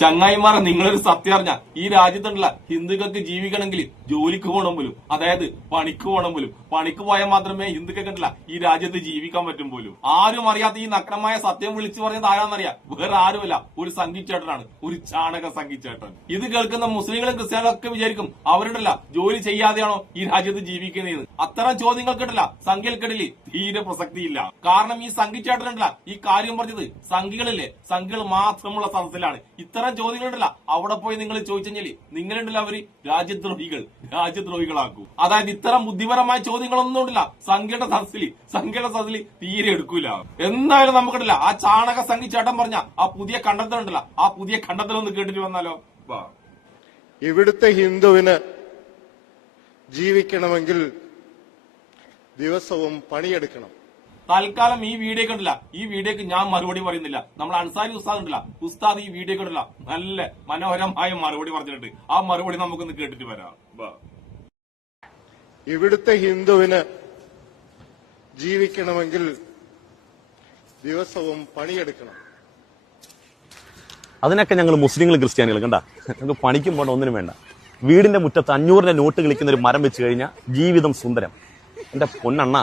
ചങ്ങായിമാരെ, നിങ്ങളൊരു സത്യം അറിഞ്ഞ ഈ രാജ്യത്തുള്ള ഹിന്ദുക്കൾക്ക് ജീവിക്കണമെങ്കിൽ ജോലിക്ക് പോകണം പോലും, അതായത് പണിക്ക് പോകണം പോലും. പണിക്ക് പോയാൽ മാത്രമേ ഹിന്ദുക്കൾക്കുണ്ടല്ല ഈ രാജ്യത്ത് ജീവിക്കാൻ പറ്റും പോലും. ആരും അറിയാത്ത ഈ നഗ്നമായ സത്യം വിളിച്ചു പറഞ്ഞത് ആരാന്നറിയാം? വേറെ ആരുമല്ല, ഒരു സംഘിച്ചേട്ടനാണ്, ഒരു ചാണക സംഘിച്ചേട്ടൻ. ഇത് കേൾക്കുന്ന മുസ്ലിങ്ങളും ക്രിസ്ത്യാനികളും ഒക്കെ വിചാരിക്കും അവരുണ്ടല്ല ജോലി ചെയ്യാതെയാണോ ഈ രാജ്യത്ത് ജീവിക്കുന്നത്. അത്തരം ചോദ്യങ്ങൾക്കിടല്ല സംഖ്യകൾക്കിടയിൽ തീരെ പ്രസക്തിയില്ല. കാരണം ഈ സംഘിച്ചേട്ടനുണ്ടല്ല ഈ കാര്യം പറഞ്ഞത് സംഘികളില്ലേ, സംഘികൾ മാത്രമുള്ള സദസ്സിലാണ്. ഇത്തരം ചോദ്യങ്ങളുണ്ടല്ല അവിടെ പോയി നിങ്ങൾ ചോദിച്ചെങ്കിൽ നിങ്ങളുണ്ടല്ല അവര് രാജ്യദ്രോഹികളാക്കൂ. അതായത് ഇത്തരം ബുദ്ധിപരമായ ചോദ്യങ്ങളൊന്നും ഉണ്ടല്ല സംഖ്യയുടെ സദസ്സിൽ തീരെ എടുക്കൂല. എന്തായാലും നമുക്കുണ്ടല്ല ആ ചാണക സംഘി ചേട്ടൻ പറഞ്ഞ ആ പുതിയ കണ്ടെത്തലുണ്ടല്ല, ആ പുതിയ കണ്ടെത്തലൊന്ന് കേട്ടിട്ട് വന്നാലോ? ഇവിടുത്തെ ഹിന്ദുവിന് ജീവിക്കണമെങ്കിൽ ദിവസവും പണിയെടുക്കണം. തൽക്കാലം ഈ വീഡിയോ കണ്ടില്ല, ഈ വീഡിയോക്ക് ഞാൻ മറുപടി പറയുന്നില്ല. നമ്മൾ അൻസാരി ഉസ്താദ് ഉണ്ടല്ല, ഉസ്താദ് ഈ വീഡിയോ കണ്ടില്ല നല്ല മനോഹരമായ മറുപടി പറഞ്ഞിട്ടുണ്ട്. ആ മറുപടി നമുക്കൊന്ന് കേട്ടിട്ട് വരാം. ഇവിടുത്തെ ഹിന്ദുവിന് ജീവിക്കണമെങ്കിൽ ദിവസവും പണിയെടുക്കണം. അതിനൊക്കെ ഞങ്ങൾ മുസ്ലിങ്ങൾ ക്രിസ്ത്യാനികൾ കണ്ട ഞങ്ങൾക്ക് പണിക്കും പോകണ്ട, ഒന്നിനും വേണ്ട. വീടിന്റെ മുറ്റത്ത് 500 നോട്ട് കളിക്കുന്ന ഒരു മരം വെച്ച് കഴിഞ്ഞാൽ ജീവിതം സുന്ദരം. എന്റെ പൊന്നണ്ണ,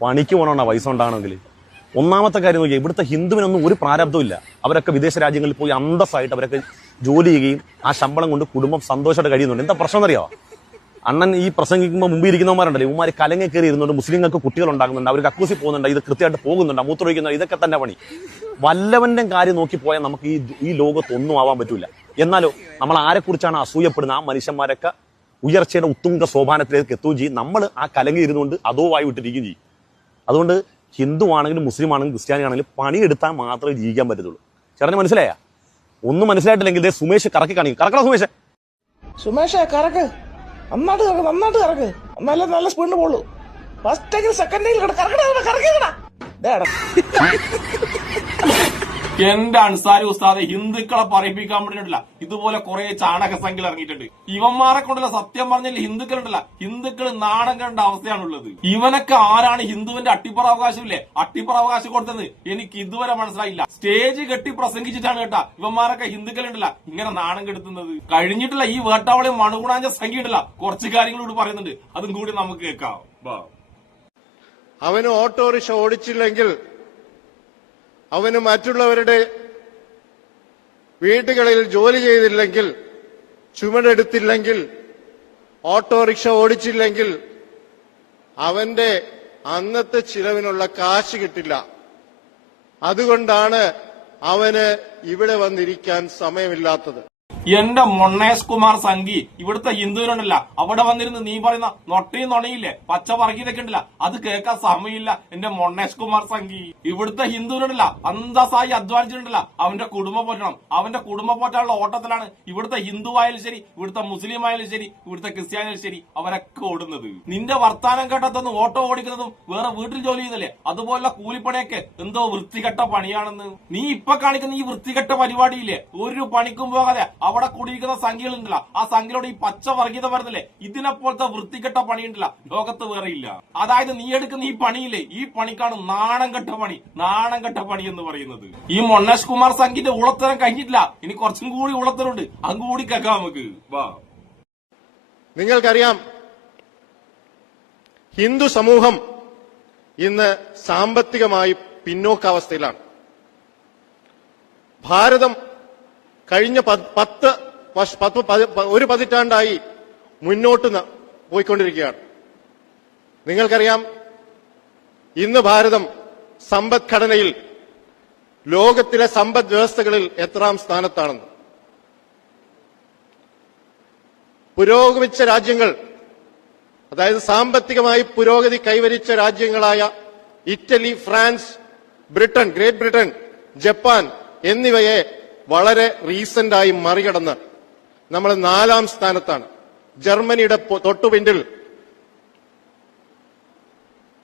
പണിക്ക് പോകണ പൈസ ഉണ്ടാകണമെങ്കിൽ ഒന്നാമത്തെ കാര്യം നോക്കിയാൽ ഇവിടുത്തെ ഹിന്ദുവിനൊന്നും ഒരു പ്രാരബ്ധവും ഇല്ല. അവരൊക്കെ വിദേശ രാജ്യങ്ങളിൽ പോയി അന്തസ്സായിട്ട് അവരൊക്കെ ജോലി ചെയ്യുകയും ആ ശമ്പളം കൊണ്ട് കുടുംബം സന്തോഷമായിട്ട് കഴിയുന്നുണ്ട്. എന്താ പ്രശ്നം എന്നറിയാവോ? അണ്ണൻ ഈ പ്രസംഗിക്കുമ്പോൾ മുമ്പ് ഇരിക്കുന്നവന്മാരുണ്ടല്ലോ, ഇവന്മാർ കലങ്ങി കയറി ഇരുന്നുണ്ട് മുസ്ലിങ്ങൾക്ക് കുട്ടികൾ ഉണ്ടാകുന്നുണ്ട്, അവർ കക്കൂസി പോകുന്നുണ്ട്, ഇത് കൃത്യമായിട്ട് പോകുന്നുണ്ട്, മൂത്രമൊഴിക്കുന്നുണ്ട്, ഇതൊക്കെ തന്നെ പണി. വല്ലവന്റെ കാര്യം നോക്കി പോയാൽ നമുക്ക് ഈ ലോകത്തൊന്നും ആവാൻ പറ്റൂല. എന്നാലോ നമ്മൾ ആരെക്കുറിച്ചാണ് അസൂയപ്പെടുന്നത് ആ മനുഷ്യന്മാരൊക്കെ ഉയർച്ചയുടെ ഉത്തുംഗ സോപാനത്തിലേക്ക് എത്തുകയും ചെയ്യും. നമ്മൾ ആ കലങ്ങി ഇരുന്നുകൊണ്ട് അതോ വായി വിട്ടിരിക്കുകയും ചെയ്യും. അതുകൊണ്ട് ഹിന്ദു ആണെങ്കിലും മുസ്ലിം ആണെങ്കിലും ക്രിസ്ത്യാനി ആണെങ്കിലും പണിയെടുത്താൽ മാത്രമേ ജീവിക്കാൻ പറ്റത്തുള്ളൂ. ചേട്ടന് മനസ്സിലായ? ഒന്നും മനസ്സിലായിട്ടില്ലെങ്കിൽ സുമേഷ് കറക്കി കാണിക്കും. കറക്കണ സുമേഷ് കറക്ക്, നന്നായിട്ട് കറക്ക്, നല്ല സ്പീഡിന് പോളൂ. ഫസ്റ്റ് സെക്കൻഡിൽ കറക്കണ. എന്റെ അൻസാരി ഉസ്താദെ, ഹിന്ദുക്കളെ പറയിപ്പിക്കാൻ വേണ്ടിയിട്ടില്ല ഇതുപോലെ കുറെ ചാണക സംഖ്യകൾ ഇറങ്ങിയിട്ടുണ്ട്. ഇവന്മാരെ കൊണ്ടല്ല സത്യം പറഞ്ഞാൽ ഹിന്ദുക്കളുണ്ടല്ല, ഹിന്ദുക്കൾ നാണം കണ്ട അവസ്ഥയാണുള്ളത്. ഇവനൊക്കെ ആരാണ് ഹിന്ദുവിന്റെ അട്ടിപ്പറ അവകാശമില്ലേ, അട്ടിപ്പറ അവകാശം കൊടുത്തത് എനിക്ക് ഇതുവരെ മനസ്സിലായില്ല. സ്റ്റേജ് കെട്ടി പ്രസംഗിച്ചിട്ടാണ് കേട്ടാ ഇവന്മാരൊക്കെ ഹിന്ദുക്കളുണ്ടല്ല ഇങ്ങനെ നാണം കെടുത്തുന്നത്. കഴിഞ്ഞിട്ടില്ല ഈ വേട്ടാവളി മണുകുണാഞ്ച സംഖ്യ ഉണ്ടല്ല കുറച്ച് കാര്യങ്ങളോട് പറയുന്നുണ്ട്, അതും കൂടി നമുക്ക് കേൾക്കാം. അവന് ഓട്ടോറിക്ഷ ഓടിച്ചില്ലെങ്കിൽ, അവന് മറ്റുള്ളവരുടെ വീടുകളിൽ ജോലി ചെയ്തില്ലെങ്കിൽ, ചുമടെടുത്തില്ലെങ്കിൽ, ഓട്ടോറിക്ഷ ഓടിച്ചില്ലെങ്കിൽ അവന്റെ അന്നത്തെ ചിലവിനുള്ള കാശ് കിട്ടില്ല. അതുകൊണ്ടാണ് അവന് ഇവിടെ വന്നിരിക്കാൻ സമയമില്ലാത്തത്. എന്റെ മൊണ്ണേഷ് കുമാർ സംഘി, ഇവിടുത്തെ ഹിന്ദുവിനുണ്ടല്ല അവിടെ വന്നിരുന്ന് നീ പറയുന്ന നൊട്ടയും നുണയില്ലേ, പച്ച പറക്കിയതൊക്കെ ഉണ്ടല്ല, അത് കേൾക്കാൻ സമയമില്ല എന്റെ മൊണ്ണേഷ് കുമാർ സംഘി. ഇവിടുത്തെ ഹിന്ദുവിനുണ്ടല്ല അന്തസ്സായി അധ്വാനിച്ചിട്ടുണ്ടല്ല അവന്റെ കുടുംബം പോറ്റണം. അവന്റെ കുടുംബം പോറ്റാനുള്ള ഓട്ടത്തിലാണ് ഇവിടുത്തെ ഹിന്ദു ആയാലും ശരി, ഇവിടുത്തെ മുസ്ലിം ആയാലും ശരി, ഇവിടുത്തെ ക്രിസ്ത്യാനിയായാലും ശരി, അവരൊക്കെ ഓടുന്നത്. നിന്റെ വർത്താനം കേട്ടതൊന്നും ഓട്ടോ ഓടിക്കുന്നതും വേറെ വീട്ടിൽ ജോലി ചെയ്യുന്നില്ലേ അതുപോലെ കൂലിപ്പണിയൊക്കെ എന്തോ വൃത്തികെട്ട പണിയാണെന്ന്. നീ ഇപ്പൊ കാണിക്കുന്ന ഈ വൃത്തികെട്ട പരിപാടിയില്ലേ, ഒരു പണിക്കും പോകാതെ അവിടെ കൂടിയിരിക്കുന്ന സംഖ്യകളുണ്ടല്ല, ആ സംഖ്യയോട് ഈ പച്ച വർഗീയത വരുന്നില്ലേ, ഇതിനെപ്പോലത്തെ വൃത്തികെട്ട പണിയുണ്ടല്ല ലോകത്ത് വേറെ ഇല്ല. അതായത് നീ എടുക്കുന്ന ഈ പണിയില്ലേ, ഈ പണിക്കാണ് നാണം കെട്ട പണി എന്ന് പറയുന്നത്. ഈ മൊണ്ണേഷ് കുമാർ സംഘിന്റെ ഉളത്തരം കഴിഞ്ഞിട്ടില്ല, ഇനി കുറച്ചും കൂടി ഉളത്തരുണ്ട്, അതും കൂടി കേൾക്കാം നമുക്ക്. നിങ്ങൾക്കറിയാം, ഹിന്ദു സമൂഹം ഇന്ന് സാമ്പത്തികമായി പിന്നോക്കാവസ്ഥയിലാണ്. ഭാരതം കഴിഞ്ഞ 1 പതിറ്റാണ്ടായി മുന്നോട്ട് പോയിക്കൊണ്ടിരിക്കുകയാണ്. നിങ്ങൾക്കറിയാം, ഇന്ന് ഭാരതം സമ്പദ്ഘടനയിൽ ലോകത്തിലെ സമ്പദ് വ്യവസ്ഥകളിൽ എത്രാം സ്ഥാനത്താണെന്ന്. പുരോഗമിച്ച രാജ്യങ്ങൾ, അതായത് സാമ്പത്തികമായി പുരോഗതി കൈവരിച്ച രാജ്യങ്ങളായ Italy, France, Great Britain, Japan എന്നിവയെ വളരെ റീസെന്റായി മറികടന്ന് നമ്മൾ 4ാം സ്ഥാനത്താണ്. ജർമ്മനിയുടെ തൊട്ടുപിന്നിൽ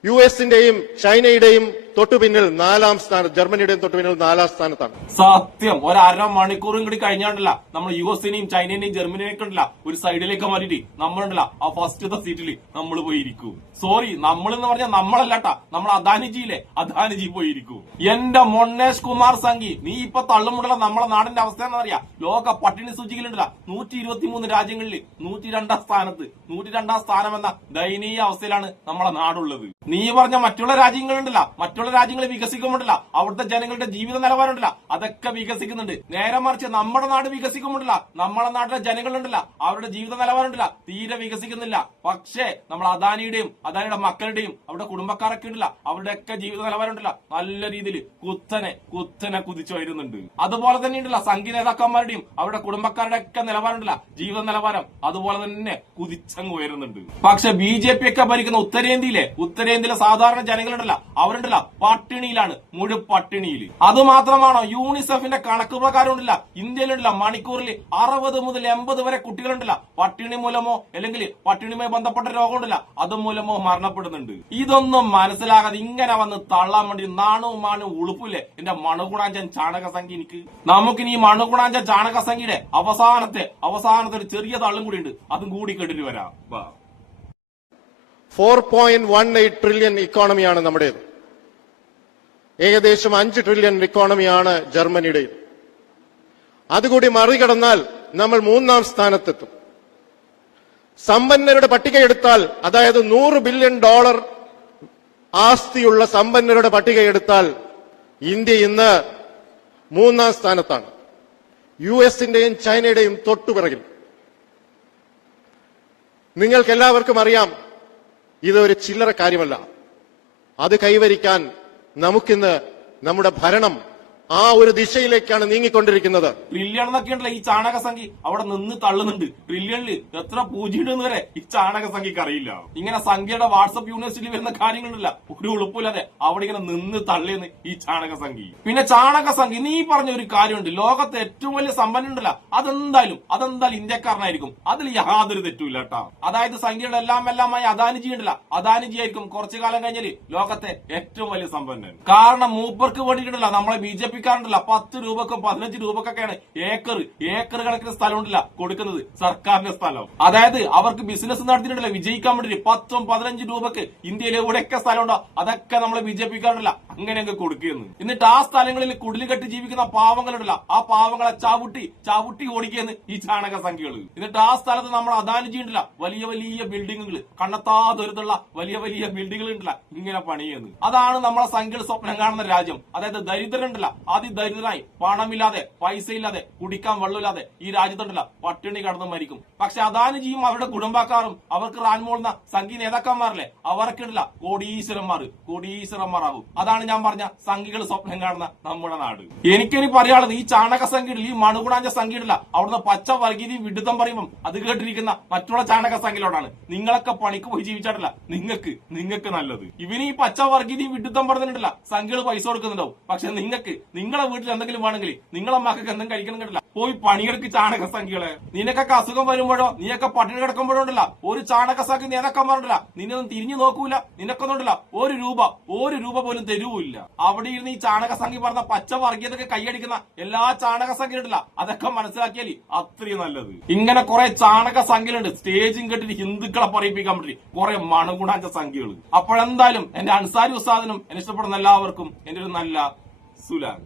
US-ന്റെയും ചൈനയുടെയും തൊട്ടുപിന്നിൽ 4-ാം സ്ഥാനം, ജർമ്മനിയുടെയും തൊട്ടുപിന്നിൽ 4-ാം സ്ഥാനത്താണ്. സത്യം. ഒരര മണിക്കൂറും കൂടി കഴിഞ്ഞാണ്ടല്ല നമ്മൾ US-നെയും ചൈനേനെയും ജർമ്മനിയെയും കണ്ടില്ല ഒരു സൈഡിലേക്ക് മാറ്റിട്ട് നമ്മളുണ്ടല്ല ആ ഫസ്റ്റത്തെ സീറ്റിൽ നമ്മൾ പോയിരിക്കും. സോറി, നമ്മളെന്ന് പറഞ്ഞാൽ നമ്മളല്ലാട്ടാ, നമ്മൾ അദാനിജിയിലെ അദാനിജി പോയിരിക്കും. എന്റെ മൊണ്ണേഷ് കുമാർ സംഘി, നീ ഇപ്പൊ തള്ളുമുണ്ടല്ല നമ്മളെ നാടിന്റെ അവസ്ഥ എന്നറിയാം. ലോക പട്ടിണി സൂചികയിലുണ്ടല്ല 123 രാജ്യങ്ങളിൽ 102-ാം സ്ഥാനത്ത്. 102-ാം സ്ഥാനം എന്ന ദയനീയ അവസ്ഥയിലാണ് നമ്മളെ നാടുള്ളത്. നീ പറഞ്ഞ മറ്റുള്ള രാജ്യങ്ങളുണ്ടല്ല, മറ്റുള്ള രാജ്യങ്ങൾ വികസിക്കുമ്പോണ്ടല്ല അവിടുത്തെ ജനങ്ങളുടെ ജീവിത നിലവാരമുണ്ടല്ല അതൊക്കെ വികസിക്കുന്നുണ്ട്. നേരെ മറിച്ച് നമ്മുടെ നാട് വികസിക്കുമ്പോണ്ടല്ല നമ്മളെ നാട്ടിലെ ജനങ്ങളുണ്ടല്ല അവരുടെ ജീവിത നിലവാരമുണ്ടല്ല തീരെ വികസിക്കുന്നില്ല. പക്ഷേ നമ്മൾ അദാനിയുടെയും അദാനിയുടെ മക്കളുടെയും അവരുടെ കുടുംബക്കാരൊക്കെ ഉണ്ടല്ല അവരുടെയൊക്കെ ജീവിത നിലവാരമുണ്ടല്ല നല്ല രീതിയിൽ കുത്തനെ കുതിച്ചു വരുന്നുണ്ട്. അതുപോലെ തന്നെ ഉണ്ടല്ല സംഘി നേതാക്കന്മാരുടെയും അവരുടെ കുടുംബക്കാരുടെ ഒക്കെ നിലവാരമുണ്ടല്ല ജീവിത നിലവാരം അതുപോലെ തന്നെ കുതിച്ചങ്ങ് ഉയരുന്നുണ്ട്. പക്ഷെ BJP ഒക്കെ ഭരിക്കുന്ന ഉത്തരേന്ത്യയിലെ സാധാരണ ജനങ്ങളുണ്ടല്ല അവരുണ്ടല്ല പട്ടിണിയിലാണ്, മുഴു പട്ടിണിയിൽ. അതുമാത്രമാണോ, യൂണിസെഫിന്റെ കണക്ക് പ്രകാരം ഉണ്ടല്ല ഇന്ത്യയിലുണ്ടല്ല മണിക്കൂറിൽ 60 മുതൽ 80 വരെ കുട്ടികളുണ്ടല്ല പട്ടിണി മൂലമോ അല്ലെങ്കിൽ പട്ടിണിയുമായി ബന്ധപ്പെട്ട രോഗമുണ്ടല്ല അതുമൂലമോ മരണപ്പെടുന്നുണ്ട്. ഇതൊന്നും മനസ്സിലാകാതെ ഇങ്ങനെ വന്ന് തള്ളാൻ വേണ്ടി നാണവും മാണവും ഉളുപ്പില്ലേ എന്റെ മണുകുണാഞ്ചൻ ചാണക സംഖ്യ. നമുക്കിനി ഈ മണുകുണാഞ്ചൻ ചാണക സംഖ്യയുടെ അവസാനത്തെ ഒരു ചെറിയ തള്ളും കൂടി ഉണ്ട്, അതും കൂടി കേട്ടിട്ട് വരാം. 4.18 ട്രില്യൺ ഇക്കോണമിയാണ് നമ്മുടേത്. ഏകദേശം 5 ട്രില്യൺ ഇക്കോണമിയാണ് ജർമ്മനിയുടേത്. അതുകൂടി മറികടന്നാൽ നമ്മൾ 3-ാം സ്ഥാനത്തെത്തും. സമ്പന്നരുടെ പട്ടിക എടുത്താൽ, അതായത് $100 ബില്യൺ ആസ്തിയുള്ള സമ്പന്നരുടെ പട്ടിക എടുത്താൽ ഇന്ത്യ ഇന്ന് 3-ാം സ്ഥാനത്താണ്. US-ന്റെയും ചൈനയുടെയും തൊട്ടുപിറകിൽ. നിങ്ങൾക്കെല്ലാവർക്കും അറിയാം ഇതൊരു ചില്ലറ കാര്യമല്ല. അത് കൈവരിക്കാൻ നമുക്കിന്ന് നമ്മുടെ ഭരണം ആ ഒരു ദിശയിലേക്കാണ് നീങ്ങിക്കൊണ്ടിരിക്കുന്നത്. ട്രില്യൺ എന്നൊക്കെ ഉണ്ടല്ലോ ഈ ചാണക സംഖ്യ അവിടെ നിന്ന് തള്ളുന്നുണ്ട്. ട്രില്യണിൽ എത്ര പൂജ്യമുണ്ടെന്ന് വരെ ഈ ചാണക സംഖ്യക്ക് അറിയില്ല. ഇങ്ങനെ സംഖ്യയുടെ വാട്സപ്പ് യൂണിവേഴ്സിറ്റിയിൽ വരുന്ന കാര്യങ്ങളില്ല ഒരു ഉളുപ്പില്ലാതെ അവിടെ ഇങ്ങനെ നിന്ന് തള്ളിയെന്ന് ഈ ചാണക സംഖ്യ. പിന്നെ ചാണക സംഖ്യ നീ പറഞ്ഞ ഒരു കാര്യമുണ്ട്, ലോകത്തെ ഏറ്റവും വലിയ സമ്പന്നണ്ടല്ല അതെന്തായാലും ഇന്ത്യക്കാരനായിരിക്കും. അതിൽ യാതൊരു തെറ്റുമില്ല കേട്ടോ. അതായത് സംഖ്യയുടെ എല്ലാമായി അദാനിജി ഉണ്ടല്ല അദാനിജി ആയിരിക്കും കുറച്ചു കാലം കഴിഞ്ഞാല് ലോകത്തെ ഏറ്റവും വലിയ സമ്പന്നൻ. കാരണം മൂപ്പർക്ക് വേണ്ടിയിട്ടുണ്ടല്ല നമ്മളെ BJP ണ്ടല്ല 10 രൂപക്കും 15 രൂപക്കൊക്കെയാണ് ഏക്കർ കണക്കിന് സ്ഥലം ഉണ്ടല്ല കൊടുക്കുന്നത്, സർക്കാരിന്റെ സ്ഥലം. അതായത് അവർക്ക് ബിസിനസ് നടത്തിയിട്ടുണ്ടല്ല വിജയിക്കാൻ വേണ്ടി 10-15 രൂപക്ക് ഇന്ത്യയിലെ എവിടെയൊക്കെ സ്ഥലമുണ്ടോ അതൊക്കെ നമ്മളെ BJP അങ്ങനെയൊക്കെ കൊടുക്കുന്നു. എന്നിട്ട് ആ സ്ഥലങ്ങളിൽ കുടില് കെട്ടി ജീവിക്കുന്ന പാവങ്ങളുണ്ടല്ല ആ പാവങ്ങളെ ചാവുട്ടി ഓടിക്കുന്നു ഈ ചാണക സംഖ്യകൾ. എന്നിട്ട് ആ സ്ഥലത്ത് നമ്മൾ അദാനിജി ഉണ്ടല്ല വലിയ ബിൽഡിങ്ങുകൾ കണ്ണത്താ ദൂരത്തുള്ള വലിയ ബിൽഡിങ്ങുകൾ ഉണ്ടല്ല ഇങ്ങനെ പണിയുന്നു. അതാണ് നമ്മളെ സംഖ്യകൾ സ്വപ്നം കാണുന്ന രാജ്യം. അതായത് ദരിദ്രരുണ്ടല്ല അതിദരിദ്രനായി പണമില്ലാതെ പൈസയില്ലാതെ കുടിക്കാൻ വെള്ളമില്ലാതെ ഈ രാജ്യത്തുണ്ടല്ല പട്ടിണി കടന്നു മരിക്കും. പക്ഷെ അദാനിജിയും അവരുടെ കുടുംബക്കാരും അവർക്ക് റാൻമോളുന്ന സംഘി നേതാക്കന്മാരല്ലേ അവർക്കുണ്ടല്ല കോടീശ്വരന്മാരാകും. അതാണ് ഞാൻ പറഞ്ഞ സംഘികൾ സ്വപ്നം കാണുന്ന നമ്മുടെ നാട്. എനിക്കിനി പറയാനുള്ളത് ഈ ചാണക സംഖ്യയിൽ ഈ മണുകുണാഞ്ച സംഖ്യയില്ല അവിടുന്ന് പച്ച വർഗീയതയും വിഡിതം പറയുമ്പം അത് കേട്ടിരിക്കുന്ന മറ്റുള്ള ചാണക സംഖ്യയിലോടാണ്. നിങ്ങളൊക്കെ പണിക്ക് പോയി ജീവിച്ചാട്ടില്ല നിങ്ങൾക്ക് നല്ലത്. ഇവന് ഈ പച്ച വർഗീയതയും വിഡിതം പറഞ്ഞിട്ടില്ല സംഖ്യകൾ പൈസ കൊടുക്കുന്നുണ്ടാവും. പക്ഷെ നിങ്ങളെ വീട്ടിൽ എന്തെങ്കിലും വേണമെങ്കിൽ നിങ്ങളെ മക്കൾക്ക് എന്തെങ്കിലും കഴിക്കണം കേട്ടില്ല പോയി പണിയെടുക്ക് ചാണക സംഖ്യകളെ. നിനക്കൊക്കെ അസുഖം വരുമ്പോഴോ നീയൊക്കെ പട്ടിണി കിടക്കുമ്പോഴോ ഉണ്ടല്ല ഒരു ചാണക സംഖ്യ നേതാക്കന്മാരുണ്ടല്ല നിന്നൊന്നും തിരിഞ്ഞു നോക്കൂല. നിനക്കൊന്നുണ്ടല്ല ഒരു രൂപ പോലും തരുവില്ല. അവിടെ ഇരുന്ന് ഈ ചാണക സംഖ്യ പറഞ്ഞ പച്ച വർഗീയതൊക്കെ കൈയടിക്കുന്ന എല്ലാ ചാണക സംഖ്യയിട്ടില്ല അതൊക്കെ മനസ്സിലാക്കിയാൽ അത്രയും നല്ലത്. ഇങ്ങനെ കുറെ ചാണക സംഖ്യകളുണ്ട് സ്റ്റേജും കെട്ടിട്ട് ഹിന്ദുക്കളെ പറയിപ്പിക്കാൻ വേണ്ടി കുറെ മണുകുണാഞ്ച സംഖ്യകൾ. അപ്പോഴെന്തായാലും എന്റെ അൻസാരി ഉസ്താദിനും എന്നെ ഇഷ്ടപ്പെടുന്ന എല്ലാവർക്കും എന്റെ ഒരു നല്ല സുലാൻ.